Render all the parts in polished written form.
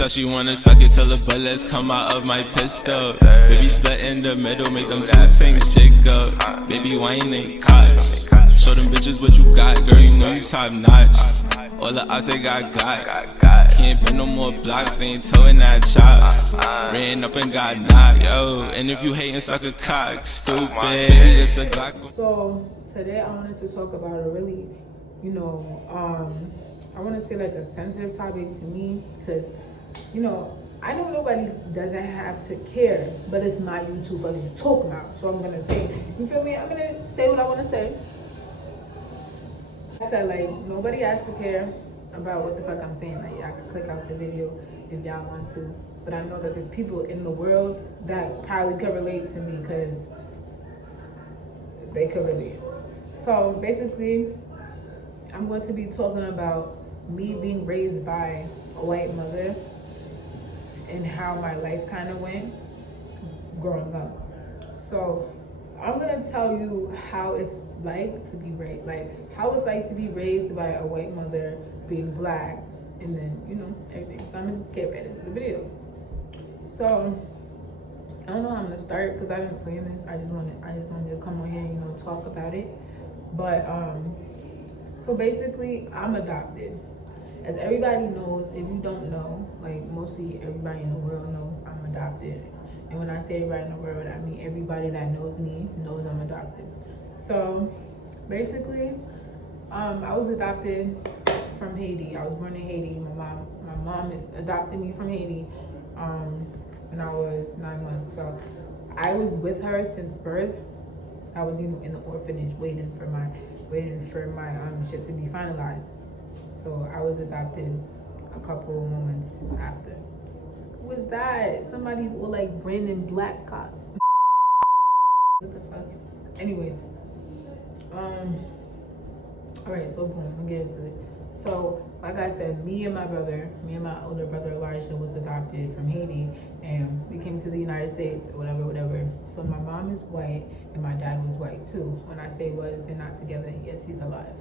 said she wanna suck it till the bullets come out of my pistol. Baby split in the middle, make them two things jiggle. Baby wine ain't caught. Show them bitches what you got, girl, you know you top notch. All the ops they got. Can't bend no more blocks, they ain't towing that chop. Ran up and got knocked, yo. And if you hatin', suck a cock, stupid. Baby, this a Glock. So today I wanted to talk about a really, I want to say like a sensitive topic to me, because, I know nobody doesn't have to care, but it's my YouTube what you talk about. So I'm gonna say, you feel me? I'm gonna say what I want to say. I said, like, nobody has to care about what the fuck I'm saying. Like, y'all can click out the video if y'all want to, but I know that there's people in the world that probably could relate to me, because they could relate. So basically, I'm going to be talking about me being raised by a white mother and how my life kind of went growing up. So I'm gonna tell you how it's like to be raised, like how it's like to be raised by a white mother, being black, and then everything. So I'm gonna just get right into the video. So I don't know how I'm gonna start, because I didn't plan this. I just wanted to come on here and talk about it. But so basically, I'm adopted. As everybody knows, if you don't know, like mostly everybody in the world knows I'm adopted. And when I say everybody in the world, I mean everybody that knows me knows I'm adopted. So basically, I was adopted from Haiti. I was born in Haiti. My mom adopted me from Haiti when I was 9 months. So I was with her since birth. I was in the orphanage waiting for my shit to be finalized. So I was adopted a couple moments after. Who was that? Somebody with like Brandon Blackcock. What the fuck? Anyways, alright, so boom, I'm getting to it. So like I said, me and my older brother Elijah was adopted from Haiti, and we came to the United States, whatever. So my mom is white and my dad was white too. When I say was, they're not together. Yes, he's alive.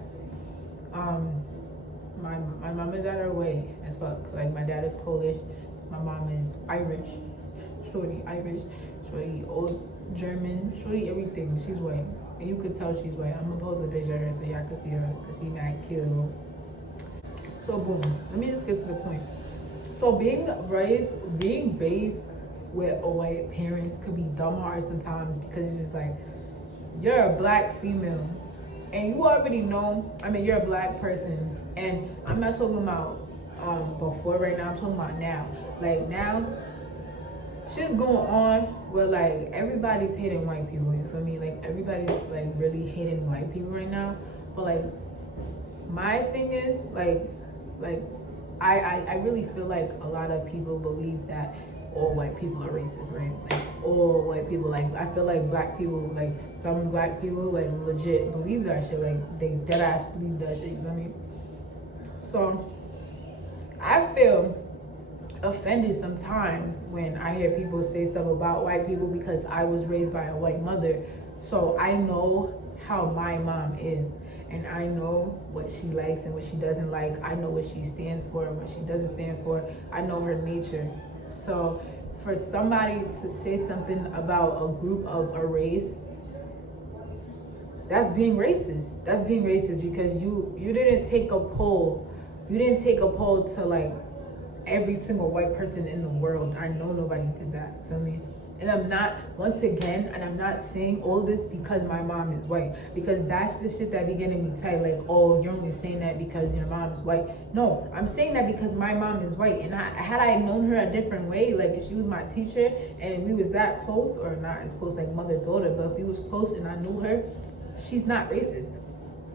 My mom and dad are white as fuck. Like, my dad is Polish, my mom is Irish, shorty old German, shorty everything. She's white, and you could tell she's white. I'm gonna post a picture of her so y'all can see her, because she's not cute. So boom, let me just get to the point. So being raised with a white parents could be dumb hard sometimes, because it's just like, you're a black female and you already know, you're a black person, and I'm not talking about before right now, I'm talking about now. Like, now shit's going on where like everybody's hating white people, you feel me? Like, everybody's like really hating white people right now. But like, my thing is like I really feel like a lot of people believe that all white people are racist, right? Like, all white people, like, I feel like black people, like some black people like legit believe that shit. Like, they dead ass believe that shit, you know what I mean? So I feel offended sometimes when I hear people say stuff about white people, because I was raised by a white mother. So I know how my mom is, and I know what she likes and what she doesn't like. I know what she stands for and what she doesn't stand for. I know her nature. So for somebody to say something about a group of a race, that's being racist. That's being racist, because you didn't take a poll. You didn't take a poll to like every single white person in the world. I know nobody did that, feel me? And I'm not saying all this because my mom is white, because that's the shit that be getting me tight. Like, oh, you're only saying that because your mom is white. No, I'm saying that because my mom is white, and had I known her a different way, like if she was my teacher and we was that close, or not as close like mother-daughter, but if we was close and I knew her, she's not racist.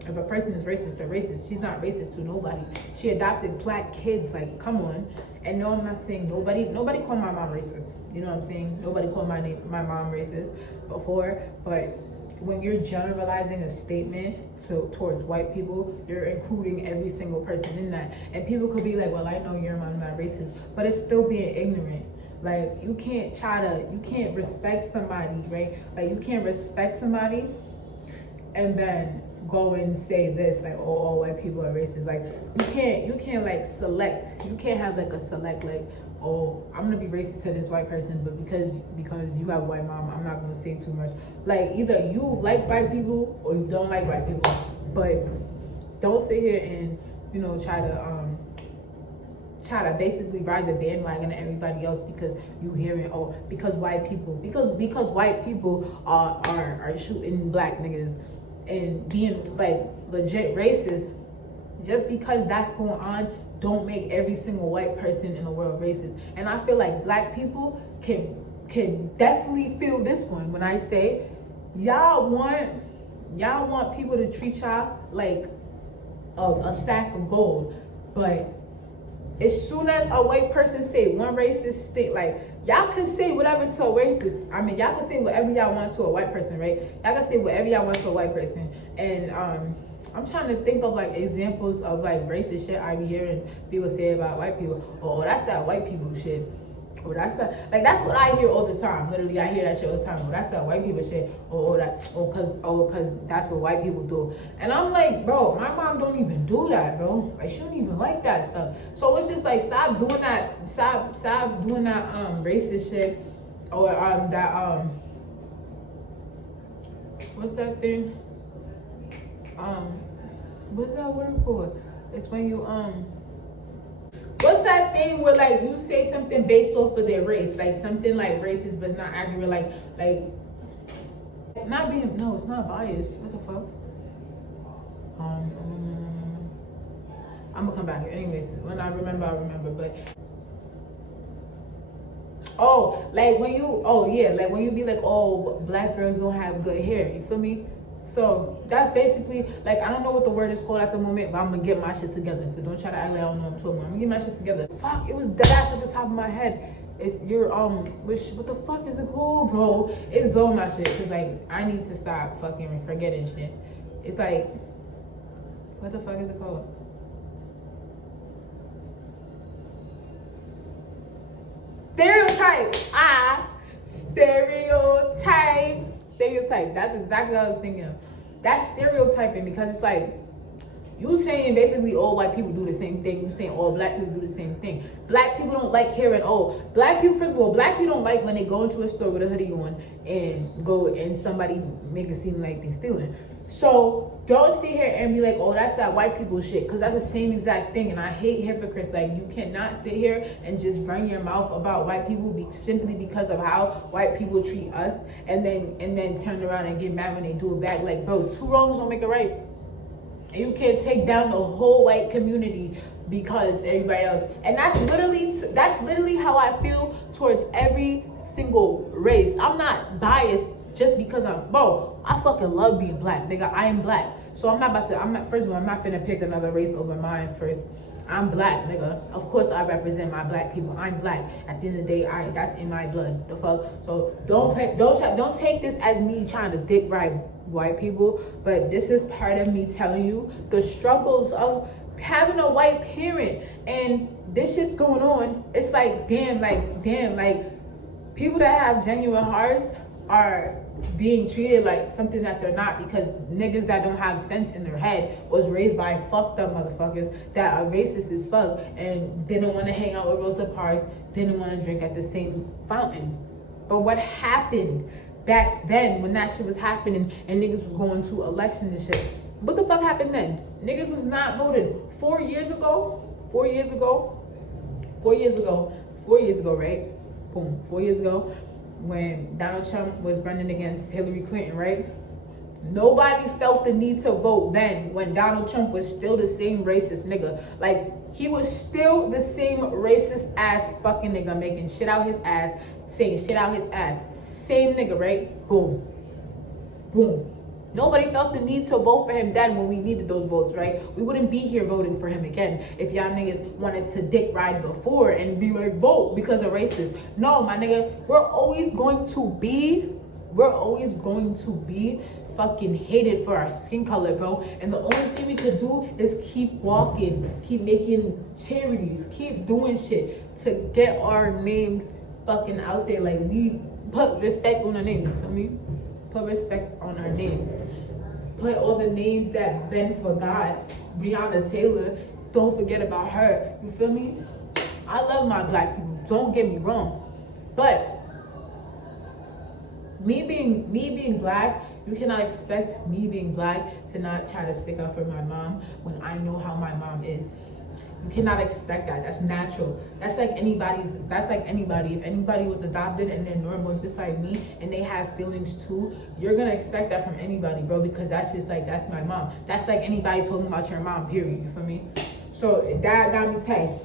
If a person is racist, they're racist. She's not racist to nobody. She adopted black kids, like, come on. And no, I'm not saying nobody called my mom racist. You know what I'm saying? Nobody called my mom racist before. But when you're generalizing a statement towards white people, you're including every single person in that. And people could be like, well, I know your mom's not racist, but it's still being ignorant. Like, you can't respect somebody, right? Like, you can't respect somebody and then go and say this, like, oh, all white people are racist. Like, you can't like select. You can't have like a select, like, oh, I'm gonna be racist to this white person, but because you have a white mom, I'm not gonna say too much. Like, either you like white people or you don't like white people, but don't sit here and, you know, try to basically ride the bandwagon of everybody else because you hearing, oh, because white people are shooting black niggas and being like legit racist. Just because that's going on don't make every single white person in the world racist. And I feel like black people can definitely feel this one when I say y'all want people to treat y'all like a sack of gold, but as soon as a white person say one racist thing, like, y'all can say whatever to a racist. I mean, y'all can say whatever y'all want to a white person, right? Y'all can say whatever y'all want to a white person. And I'm trying to think of like examples of like racist shit I be hearing people say about white people. Oh, that's that white people shit. Oh, that's that, like, that's what I hear all the time. Literally, I hear that shit all the time. Oh, that's that white people shit. Cause that's what white people do. And I'm like, bro, my mom don't even do that, bro. Like, she don't even like that stuff. So it's just like, stop doing that racist shit, or what's that thing? What's that word for? It's when you what's that thing where like you say something based off of their race, like something like racist but not accurate, like not being, no, it's not biased. What the fuck? I'm gonna come back. Anyways, when I remember, I'll remember. But oh, like when you, oh yeah, like when you be like, oh, black girls don't have good hair. You feel me? So that's basically, like, I don't know what the word is called at the moment, but I'm gonna get my shit together. So don't try to act like I don't know what I'm talking about. I'm gonna get my shit together. Fuck, it was dead ass at the top of my head. It's your what the fuck is it called, bro? It's blowing my shit, cause like I need to stop fucking forgetting shit. It's like, what the fuck is it called? Stereotype. Stereotype. That's exactly what I was thinking of. That's stereotyping, because it's like you saying basically all white people do the same thing. You saying all black people do the same thing. Black people don't like hearing, oh, black people, first of all, black people don't like when they go into a store with a hoodie on and somebody make it seem like they stealing. So don't sit here and be like, oh, that's that white people shit, because that's the same exact thing. And I hate hypocrites. Like, you cannot sit here and just run your mouth about white people simply because of how white people treat us, and then turn around and get mad when they do it back. Like, bro, two wrongs don't make it right. And you can't take down the whole white community because everybody else. And that's literally how I feel towards every single race. I'm not biased just because I fucking love being black, nigga. I am black. So I'm not first of all, I'm not finna pick another race over mine first. I'm black, nigga. Of course I represent my black people. I'm black. At the end of the day, that's in my blood. The fuck? So don't take this as me trying to dick ride white people, but this is part of me telling you the struggles of having a white parent, and this shit's going on. It's like, damn, people that have genuine hearts are being treated like something that they're not, because niggas that don't have sense in their head was raised by fucked up motherfuckers that are racist as fuck and didn't want to hang out with Rosa Parks, didn't want to drink at the same fountain. But what happened back then when that shit was happening and niggas was going to elections and shit? What the fuck happened then? Niggas was not voted 4 years ago, right? Boom, 4 years ago, when Donald Trump was running against Hillary Clinton, right? Nobody felt the need to vote then, when Donald Trump was still the same racist nigga. Like, he was still the same racist ass fucking nigga, making shit out his ass, saying shit out his ass. Same nigga, right? Boom. Boom. Nobody felt the need to vote for him then when we needed those votes, right? We wouldn't be here voting for him again if y'all niggas wanted to dick ride before and be like, vote because of racism. No, my nigga, we're always going to be fucking hated for our skin color, bro. And the only thing we could do is keep walking, keep making charities, keep doing shit to get our names fucking out there. Like, we put respect on our names, you feel me? Put respect on our names. put all the names that Ben forgot. Breonna Taylor, don't forget about her. You feel me? I love my black people. Don't get me wrong, but me being black, you cannot expect me being black to not try to stick up for my mom when I know how my mom is. You cannot expect that. That's natural. That's like anybody. If anybody was adopted and they're normal just like me and they have feelings too, you're gonna expect that from anybody, bro, because that's just like, that's my mom. That's like anybody talking about your mom, period. You feel me? So that got me tight.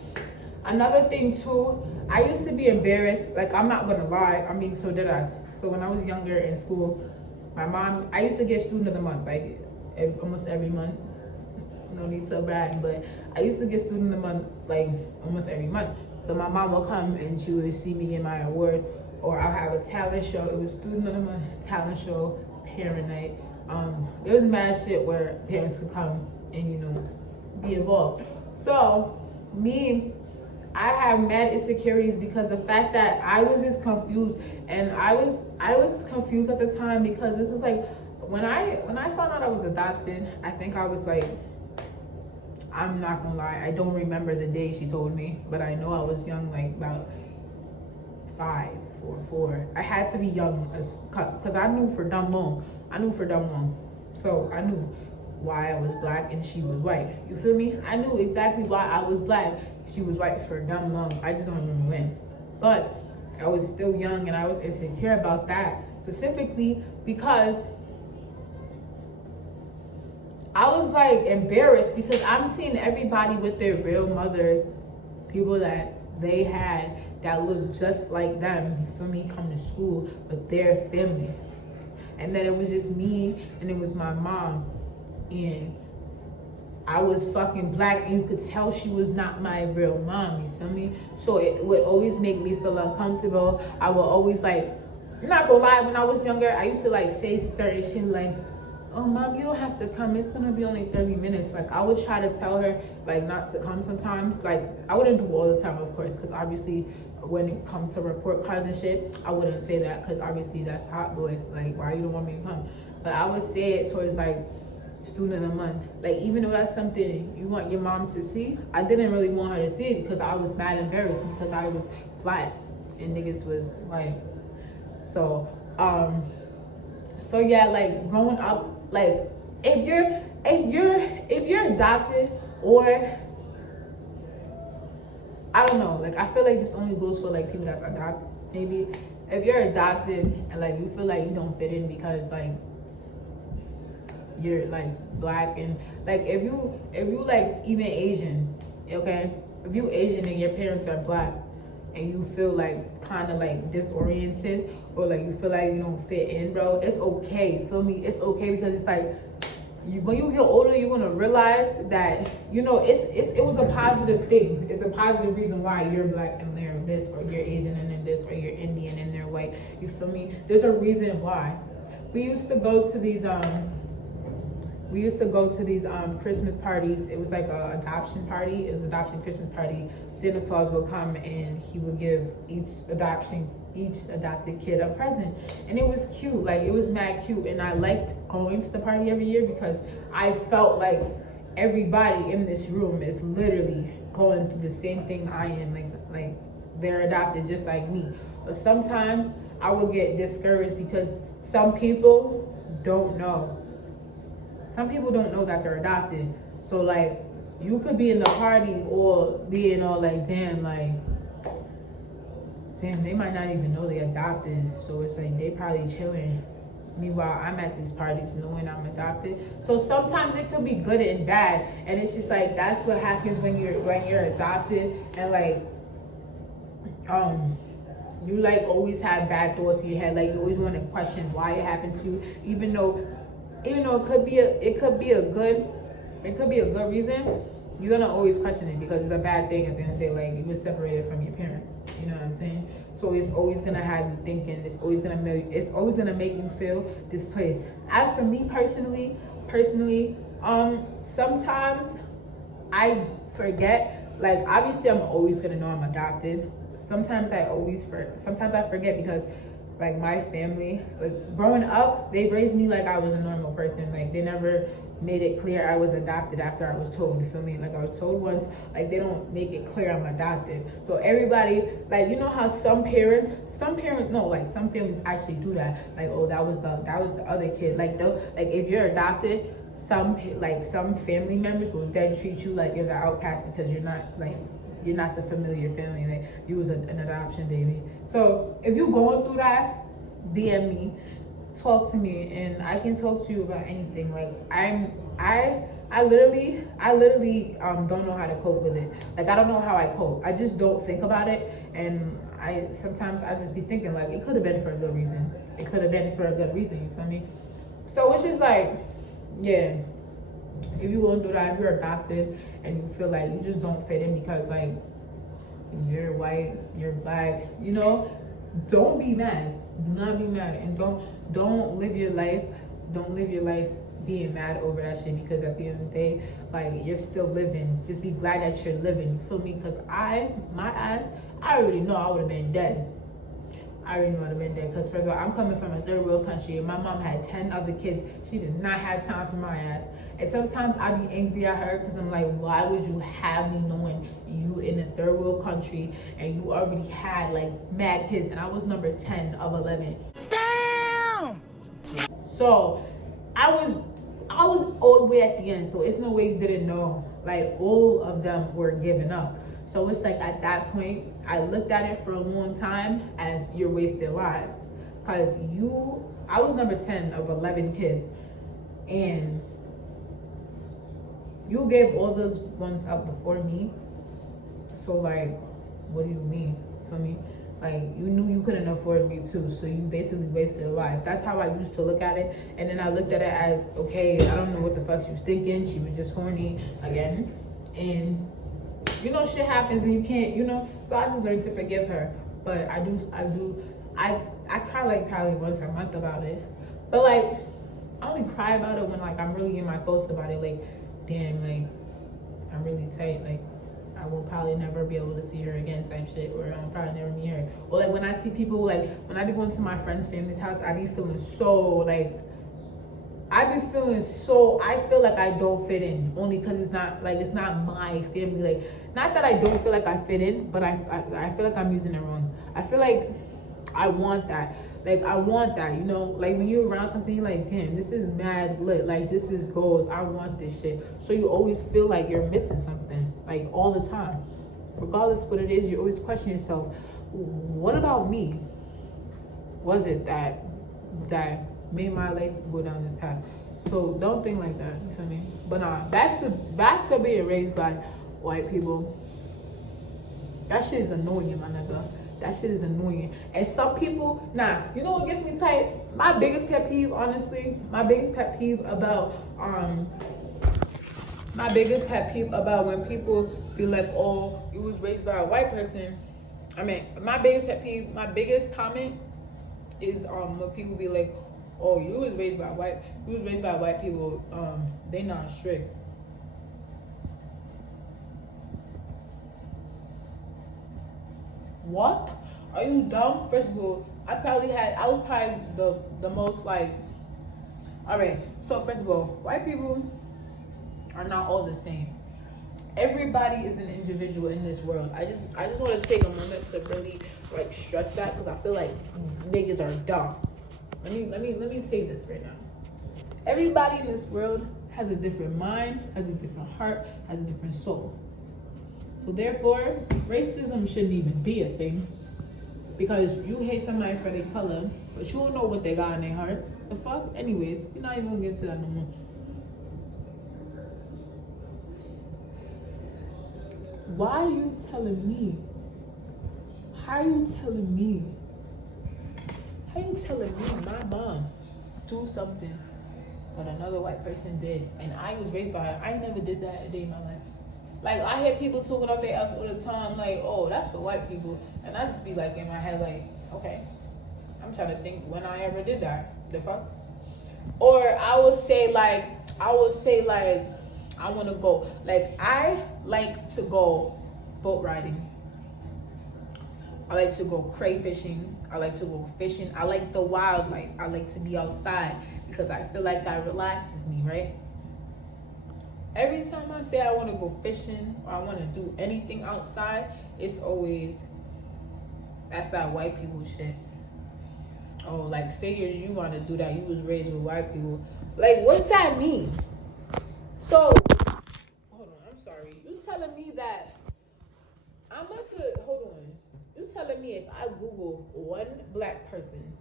Another thing too, I used to be embarrassed. Like, I'm not gonna lie. I mean, so did I. So when I was younger in school, my mom, I used to get student of the month, like almost every month. No need to brag, but I used to get student of the month like almost every month. So my mom will come and she would see me get my award, or I'll have a talent show. It was student of the month, talent show, parent night. There was mad shit where parents could come and, you know, be involved. So I have mad insecurities because the fact that I was just confused, and I was confused at the time because this is like when I found out I was adopted, I think I was like, I'm not gonna lie, I don't remember the day she told me, but I know I was young, like about 5 or 4. I had to be young because I knew for dumb long. So I knew why I was black and she was white. You feel me? I knew exactly why I was black, she was white for dumb long. I just don't remember when. But I was still young and I was insecure about that, specifically because I was like embarrassed because I'm seeing everybody with their real mothers, people that they had that looked just like them, you feel me, come to school with their family. And then it was just me and it was my mom. And I was fucking black and you could tell she was not my real mom, you feel me? So it would always make me feel uncomfortable. I would always like, I'm not gonna lie, when I was younger, I used to like say certain shit like, oh mom, you don't have to come, it's gonna be only 30 minutes. Like I would try to tell her like not to come sometimes. Like I wouldn't do all the time, of course, because obviously when it comes to report cards and shit, I wouldn't say that because obviously that's hot boy, like why you don't want me to come. But I would say it towards like student of the month, like even though that's something you want your mom to see, I didn't really want her to see it because I was mad embarrassed because I was black and niggas was white. So yeah, like growing up, like if you're adopted, or I don't know, like I feel like this only goes for like people that's adopted. Maybe if you're adopted and like you feel like you don't fit in because like you're like black, and like if you like even Asian, okay, if you Asian and your parents are black and you feel like kind of like disoriented or like you feel like you don't fit in, bro, it's okay, feel me? It's okay, because it's like when you get older, you're gonna realize that, you know, it was a positive thing. It's a positive reason why you're black and they're this, or you're Asian and then this, or you're Indian and they're white. You feel me? There's a reason why. We used to go to these Christmas parties. It was like a adoption party. It was an adoption Christmas party. Santa Claus would come and he would give each adopted kid a present, and it was cute. Like it was mad cute, and I liked going to the party every year because I felt like everybody in this room is literally going through the same thing I am. Like they're adopted just like me. But sometimes I would get discouraged because some people don't know. Some people don't know that they're adopted. So like you could be in the party or being all like, damn, they might not even know they adopted. So it's like they probably chilling. Meanwhile, I'm at these parties knowing I'm adopted. So sometimes it could be good and bad. And it's just like that's what happens when you're adopted, and like you like always have bad thoughts in your head. Like you always want to question why it happened to you, even though it could be a good reason. You're gonna always question it because it's a bad thing at the end of the day. Like you were separated from your parents. You know what I'm saying? So it's always gonna have you thinking. It's always gonna make you feel displaced. As for me personally, sometimes I forget. Like obviously, I'm always gonna know I'm adopted. Sometimes I forget because like my family, like growing up, they raised me like I was a normal person. Like they never made it clear I was adopted after I was told. You feel me? Like I was told once, like they don't make it clear I'm adopted. So everybody, like you know how some parents no, like some families actually do that. Like, oh, that was the other kid. Like if you're adopted, some family members will then treat you like you're the outcast because you're not the familiar family. Like you was an adoption baby. So if you're going through that, DM me, talk to me, and I can talk to you about anything. Like I literally don't know how to cope with it. Like I don't know how I cope. I just don't think about it, and sometimes I just be thinking like it could have been for a good reason. It could have been for a good reason. You feel me? So it's just like, yeah. If you're going through that, if you're adopted and you feel like you just don't fit in because like you're white, you're black, you know, don't be mad. Do not be mad, and don't live your life. Don't live your life being mad over that shit, because at the end of the day, like you're still living. Just be glad that you're living. You feel me? Because I already know I would have been dead. I already know I'd have been dead. Because first of all, I'm coming from a third world country, and my mom had 10 other kids. She did not have time for my ass. And sometimes I be angry at her because I'm like, why would you have me knowing you in a third world country and you already had like mad kids, and I was number 10 of 11. Damn! So I was all the way at the end, so it's no way you didn't know. Like all of them were giving up. So it's like at that point, I looked at it for a long time as you're wasting lives. Because I was number 10 of 11 kids. And you gave all those ones up before me. So like, what do you mean? For me? Like, you knew you couldn't afford me too, so you basically wasted a life. That's how I used to look at it. And then I looked at it as, okay, I don't know what the fuck she was thinking. She was just horny again. And you know, shit happens and you can't, you know. So I just learned to forgive her. But I cry like probably once a month about it. But like, I only cry about it when like I'm really in my thoughts about it. Like, damn, like I'm really tight. Like I will probably never be able to see her again, type shit, or I'll probably never meet her. Or like when I see people, like when I be going to my friend's family's house, I be feeling so like, I feel like I don't fit in, only because it's not my family. Like, not that I don't feel like I fit in, but I feel like I'm using it wrong. I feel like I want that. Like, I want that, you know? Like, when you're around something, you're like, damn, this is mad lit. Like, this is goals. I want this shit. So you always feel like you're missing something, like, all the time. Regardless what it is, you always question yourself, what about me was it that made my life go down this path? So don't think like that, you feel me? But nah, back to being raised by white people. That shit is annoying, my nigga. That shit is annoying. And some people, you know what gets me tight? My biggest pet peeve, honestly, about when people be like, oh, you was raised by a white person. I mean, my biggest comment is when people be like, oh, you was raised by white people, they not strict. What? Are you dumb? First of all, I was probably the most like, alright, so first of all, white people are not all the same. Everybody is an individual in this world. I just want to take a moment to really like stress that, because I feel like niggas are dumb. Let me say this right now. Everybody in this world has a different mind, has a different heart, has a different soul. So therefore, racism shouldn't even be a thing, because you hate somebody for their color, but you don't know what they got in their heart. The fuck? Anyways, we're not even gonna get to that no more. Why are you telling me? How you telling me my mom do something that another white person did, and I was raised by her? I never did that a day in my life. Like, I hear people talking up their ass all the time, like, oh, that's for white people. And I just be like, in my head, like, okay, I'm trying to think when I ever did that. The fuck? Or I will say, like, I want to go. Like, I like to go boat riding. I like to go crayfishing. I like to go fishing. I like the wildlife. I like to be outside because I feel like that relaxes me, right? Every time I say I want to go fishing or I want to do anything outside, it's always, that's that white people shit. Oh, like, figures you want to do that. You was raised with white people. Like, what's that mean? So, hold on, I'm sorry. You telling me that I'm about to, hold on. You telling me if I Google one black person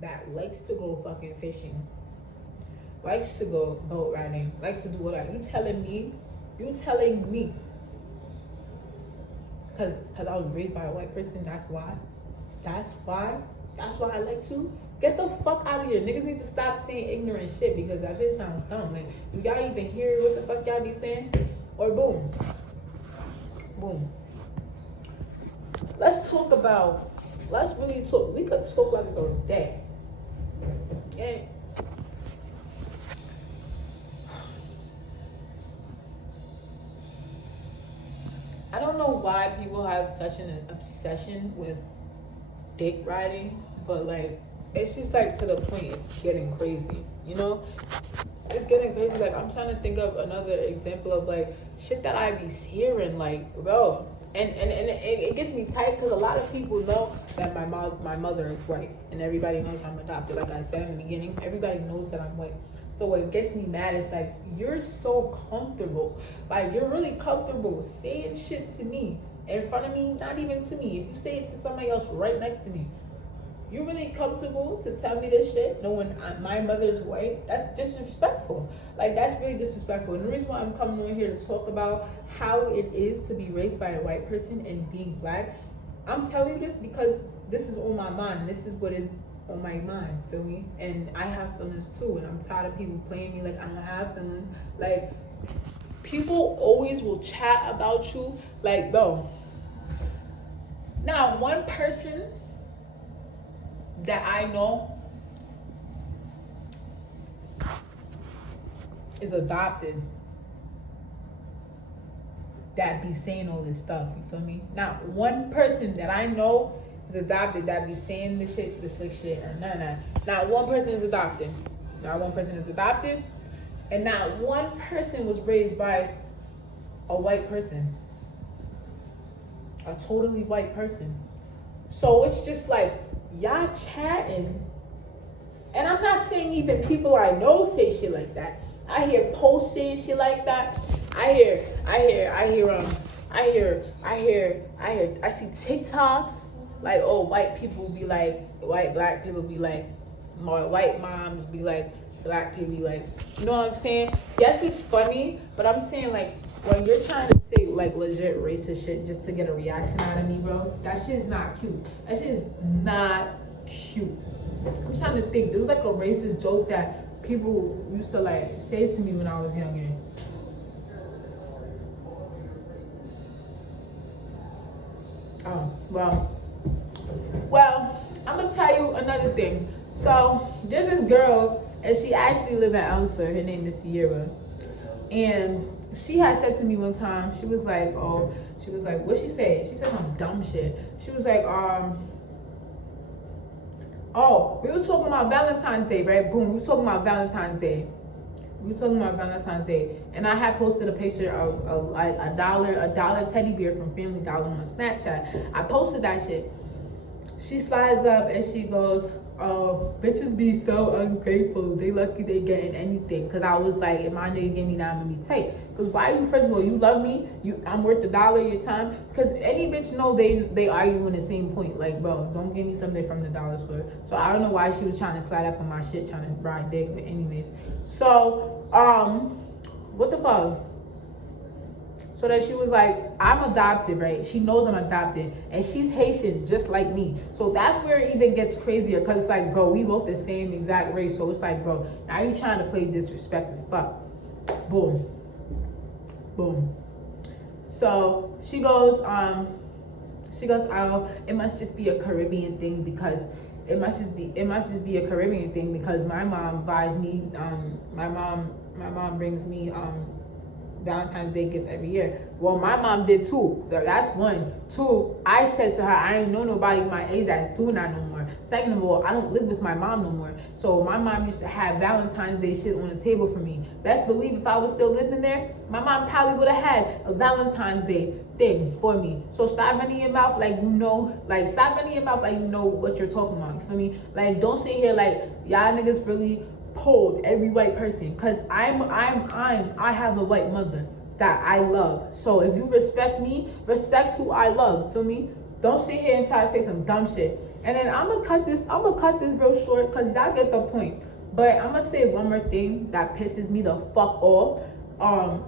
that likes to go fucking fishing, likes to go boat riding, likes to do whatever, you telling me, because I was raised by a white person, that's why I like to? Get the fuck out of here. Niggas need to stop saying ignorant shit because that shit sounds dumb. Like, do y'all even hear what the fuck y'all be saying? Or boom. Let's really talk. We could talk about this all day. And I don't know why people have such an obsession with dick riding, but like, it's just like to the point it's getting crazy, you know? It's getting crazy. Like, I'm trying to think of another example of like shit that I be hearing, like, bro. And it gets me tight because a lot of people know that my mother is white, and everybody knows I'm adopted. Like I said in the beginning, everybody knows that I'm white. So what gets me mad is like, you're so comfortable, like you're really comfortable saying shit to me in front of me, not even to me. If you say it to somebody else right next to me, you're really comfortable to tell me this shit knowing my mother's white? That's disrespectful. Like, that's really disrespectful. And the reason why I'm coming over here to talk about how it is to be raised by a white person and being black, I'm telling you this because this is on my mind. This is what is on my mind, feel me? And I have feelings too, and I'm tired of people playing me like I don't have feelings. Like, people always will chat about you like, bro, now one person that I know is adopted that be saying all this stuff, you feel me? Not one person that I know is adopted that be saying this shit, this slick shit, or none of that. Not one person is adopted. Not one person is adopted. And not one person was raised by a white person. A totally white person. So it's just like, y'all chatting, and I'm not saying even people I know say shit like that. I hear posts saying shit like that. I see TikToks like, oh, white people be like, black people be like, more white moms be like, black people be like, you know what I'm saying? Yes, it's funny, but I'm saying like, when you're trying to say like legit racist shit just to get a reaction out of me, bro, that shit is not cute. That shit is not cute. I'm trying to think. There was like a racist joke that people used to like say to me when I was younger. Oh, well, I'm gonna tell you another thing. So there's this girl, and she actually live in Elmsford. Her name is Sierra, and she had said to me one time, she was like, what she said? She said some dumb shit. She was like, we were talking about Valentine's Day, right? Boom, we were talking about Valentine's Day. And I had posted a picture of like a dollar teddy bear from Family Dollar on my Snapchat. I posted that shit. She slides up and she goes, oh, bitches be so ungrateful. They lucky they getting anything. Cause I was like, if my nigga give me that, I'm gonna be tight. Cause why you, first of all, you love me, I'm worth $1 your time. Cause any bitch know they argue on the same point. Like, bro, don't give me something from the dollar store. So I don't know why she was trying to slide up on my shit, trying to ride dick, but anyways. So, what the fuck? So that she was like, I'm adopted, right? She knows I'm adopted, and she's Haitian just like me. So that's where it even gets crazier, because it's like, bro, we both the same exact race. So it's like, bro, now you trying to play disrespect as fuck. Boom. So she goes, oh, it must just be a Caribbean thing because it must just be a Caribbean thing because my mom buys me, my mom brings me Valentine's Day gifts every year. Well, my mom did too. So that's one. Two, I said to her, I ain't know nobody my age that's doing that no more. Second of all, I don't live with my mom no more. So my mom used to have Valentine's Day shit on the table for me. Best believe if I was still living there, my mom probably would have had a Valentine's Day thing for me. So stop running your mouth like you know, like stop running your mouth like you know what you're talking about. You feel me? Like don't sit here like y'all niggas really pulled every white person. Cause I have a white mother that I love. So if you respect me, respect who I love. Feel me? Don't sit here and try to say some dumb shit. And then I'm gonna cut this real short because y'all get the point. But I'm gonna say one more thing that pisses me the fuck off.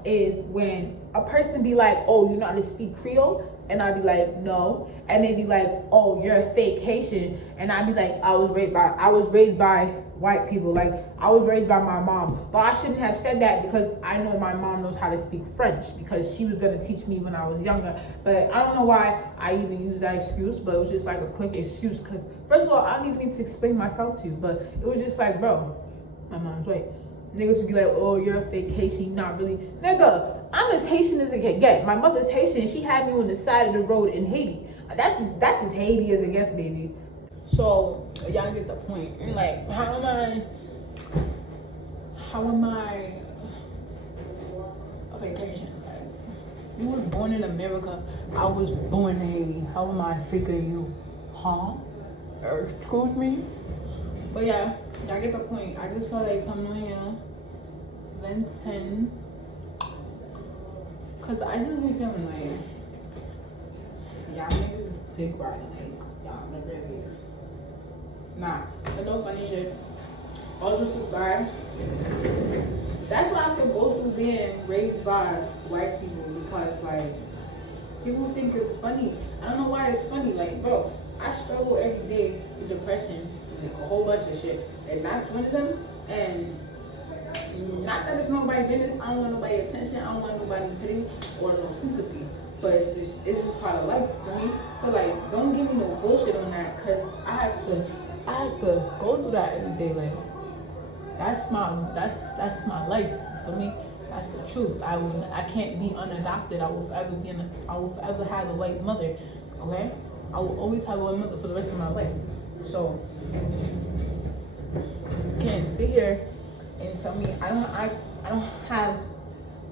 Is when a person be like, oh, you know how to speak Creole? And I'd be like, no. And they be like, oh, you're a fake Haitian. And I'd be like, I was raised by white people. Like, I was raised by my mom. But I shouldn't have said that because I know my mom knows how to speak French because she was gonna teach me when I was younger. But I don't know why I even used that excuse, but it was just like a quick excuse. Because first of all, I don't even need to explain myself to you, but it was just like, bro, my mom's white. Niggas would be like, oh, you're a fake Haitian, not really. Nigga, I'm as Haitian as it can get. My mother's Haitian. She had me on the side of the road in Haiti. That's as Haiti as it gets, baby. So, y'all get the point. And like, how am I a vacation? Like, you was born in America. I was born in Haiti. How am I figuring you? Huh? Excuse me? But yeah, y'all get the point. I just felt like coming on here, venting, cause I just be feeling like y'all niggas is dick riding, like y'all niggas. Nah, but no funny shit. Also subscribe. That's why I have to go through being raised by white people because like people think it's funny. I don't know why it's funny. Like, bro, I struggle every day with depression. A whole bunch of shit, and that's one of them. And not that it's nobody's business. I don't want nobody's attention. I don't want nobody's pity or no sympathy. But it's just part of life for me. So like, don't give me no bullshit on that, cause I have to go through that every day. Like that's my life for me. That's the truth. I can't be unadopted. I will forever have a white mother. Okay, I will always have a white mother for the rest of my life. So you can't sit here and tell me I don't have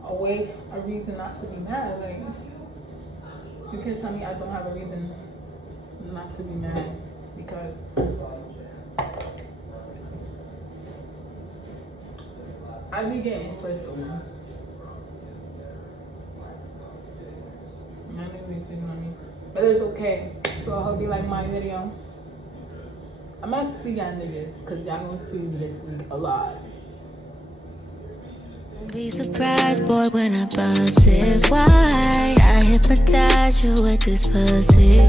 a reason not to be mad. Like you can't tell me I don't have a reason not to be mad because I be getting slept on. My nigga be sitting on me, but it's okay. So I hope you like my video. I must see y'all niggas, cause y'all gonna see me this week a lot. Be surprised, boy, when I bust it wide. I hypnotize you with this pussy.